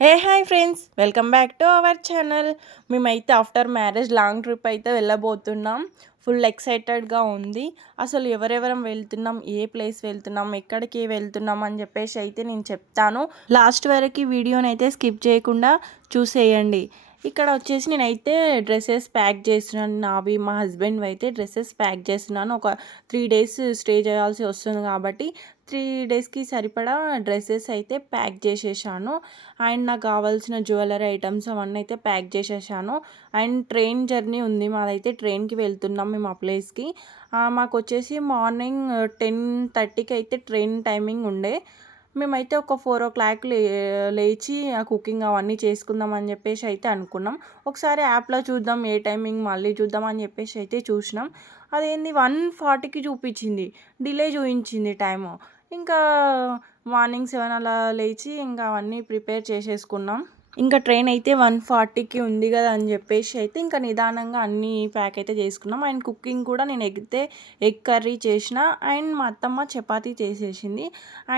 Hi friends, welcome back to our channel. మేమైతే after marriage long trip అయితే వెళ్ళబోతున్నాం. Full ఎక్సైటెడ్గా ఉంది. అసలు ఎవరెవరం వెళ్తున్నాం, ఏ ప్లేస్ వెళ్తున్నాం, ఎక్కడికి వెళ్తున్నాం అని చెప్పేసి అయితే నేను చెప్తాను. లాస్ట్ వరకు వీడియోని అయితే స్కిప్ చేయకుండా చూసేయండి. ఇక్కడ వచ్చేసి నేనైతే డ్రెస్సెస్ ప్యాక్ చేస్తున్నాను. నావి మా హస్బెండ్ అయితే డ్రెస్సెస్ ప్యాక్ చేస్తున్నాను. ఒక 3 days స్టే చేయాల్సి వస్తుంది కాబట్టి 3 daysకి సరిపడా డ్రెస్సెస్ అయితే ప్యాక్ చేసేసాను. అండ్ నాకు కావాల్సిన జ్యువెలరీ ఐటమ్స్ అవన్నీ అయితే ప్యాక్ చేసేసాను. అండ్ ట్రైన్ జర్నీ ఉంది మాదైతే, ట్రైన్కి వెళ్తున్నాం మేము ఆ ప్లేస్కి. మాకు వచ్చేసి మార్నింగ్ 10:30కి అయితే ట్రైన్ టైమింగ్ ఉండే. మేమైతే ఒక 4 o'clock లేచి ఆ కుకింగ్ అవన్నీ చేసుకుందాం అని చెప్పేసి అయితే అనుకున్నాం. ఒకసారి యాప్లో చూద్దాం ఏ టైమింగ్ మళ్ళీ చూద్దాం అని చెప్పేసి అయితే చూసినాం. అదేంది 1:40కి చూపించింది, డిలే చూపించింది టైము. ఇంకా మార్నింగ్ 7 అలా లేచి ఇంకా అవన్నీ ప్రిపేర్ చేసేసుకున్నాం. ఇంకా ట్రైన్ అయితే 1:40కి ఉంది కదా అని చెప్పేసి అయితే ఇంకా నిదానంగా అన్నీ ప్యాక్ అయితే చేసుకున్నాం. అండ్ కుకింగ్ కూడా నేను ఎగ్ కర్రీ చేసిన. అండ్ మా అత్తమ్మ చపాతీ చేసేసింది.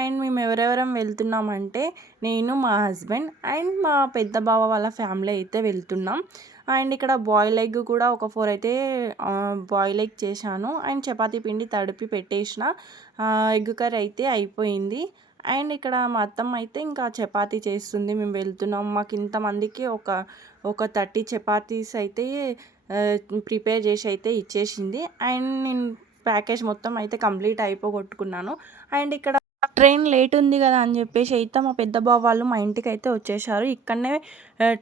అండ్ మేము ఎవరెవరం వెళ్తున్నామంటే నేను, మా హస్బెండ్ అండ్ మా పెద్ద బావ వాళ్ళ ఫ్యామిలీ అయితే వెళ్తున్నాం. అండ్ ఇక్కడ బాయిల్ ఎగ్ కూడా ఒక 4 అయితే బాయిల్ ఎగ్ చేశాను. అండ్ చపాతీ పిండి తడిపి పెట్టేసిన. ఎగ్ కర్రీ అయితే అయిపోయింది. అండ్ ఇక్కడ మా అత్తమ్మ అయితే ఇంకా చపాతీ చేస్తుంది. మేము వెళ్తున్నాం, మాకు ఇంతమందికి ఒక 30 చపాతీస్ అయితే ప్రిపేర్ చేసి అయితే ఇచ్చేసింది. అండ్ నేను ప్యాకేజ్ మొత్తం అయితే కంప్లీట్ అయిపోగొట్టుకున్నాను. అండ్ ఇక్కడ ట్రైన్ లేట్ ఉంది కదా అని చెప్పేసి అయితే మా పెద్ద బావ వాళ్ళు మా ఇంటికి అయితే వచ్చేసారు. ఇక్కడనే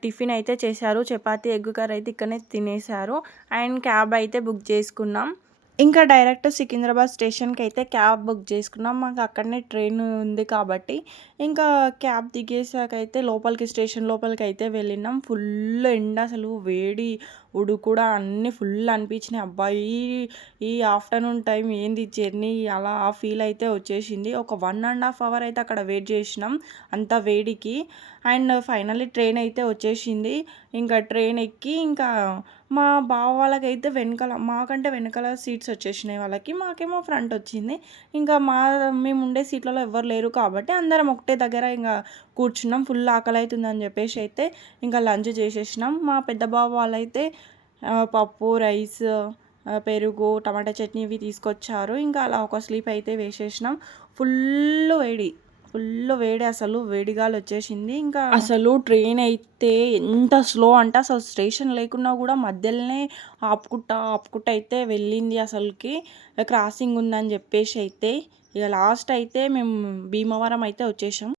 టిఫిన్ అయితే చేశారు. చపాతీ ఎగ్ కర్రీ అయితే ఇక్కడనే తినేశారు. అండ్ క్యాబ్ అయితే బుక్ చేసుకున్నాం. ఇంకా డైరెక్ట్ సికింద్రాబాద్ స్టేషన్కి అయితే క్యాబ్ బుక్ చేసుకున్నాం. మాకు అక్కడనే ట్రైన్ ఉంది కాబట్టి ఇంకా క్యాబ్ దిగేసాకైతే స్టేషన్ లోపలికి అయితే వెళ్ళినాం. ఫుల్ ఎండ, అసలు వేడి, కూడా అన్నీ ఫుల్ అనిపించినాయి. అబ్బాయి ఈ ఆఫ్టర్నూన్ టైం ఏంది జర్నీ, అలా ఫీల్ అయితే వచ్చేసింది. ఒక 1.5 hour అయితే అక్కడ వెయిట్ చేసినాం అంత వేడికి. అండ్ ఫైనల్లీ ట్రైన్ అయితే వచ్చేసింది. ఇంకా ట్రైన్ ఎక్కి ఇంకా మా బావ వాళ్ళకైతే మాకంటే వెనకాల సీట్స్ వచ్చేసినాయి వాళ్ళకి, మాకేమో ఫ్రంట్ వచ్చింది. ఇంకా మేము ఉండే సీట్లలో ఎవరు లేరు కాబట్టి అందరం ఒకటే దగ్గర ఇంకా కూర్చున్నాం. ఫుల్ ఆకలి అవుతుందని చెప్పేసి అయితే ఇంకా లంచ్ చేసేసినాం. మా పెద్ద బావ వాళ్ళైతే పప్పు, రైస్, పెరుగు, టమాటా చట్నీ ఇవి తీసుకొచ్చారు. ఇంకా అలా ఒక స్లీప్ అయితే వేసేసినాం. ఫుల్ వేడి, అసలు వేడిగాలు వచ్చేసింది. ఇంకా అసలు ట్రైన్ అయితే ఎంత స్లో అంటే అసలు స్టేషన్ లేకున్నా కూడా మధ్యలోనే ఆపుకుంటా అయితే వెళ్ళింది. అసలుకి క్రాసింగ్ ఉందని చెప్పేసి అయితే ఇక లాస్ట్ అయితే మేము భీమవరం అయితే వచ్చేసాం.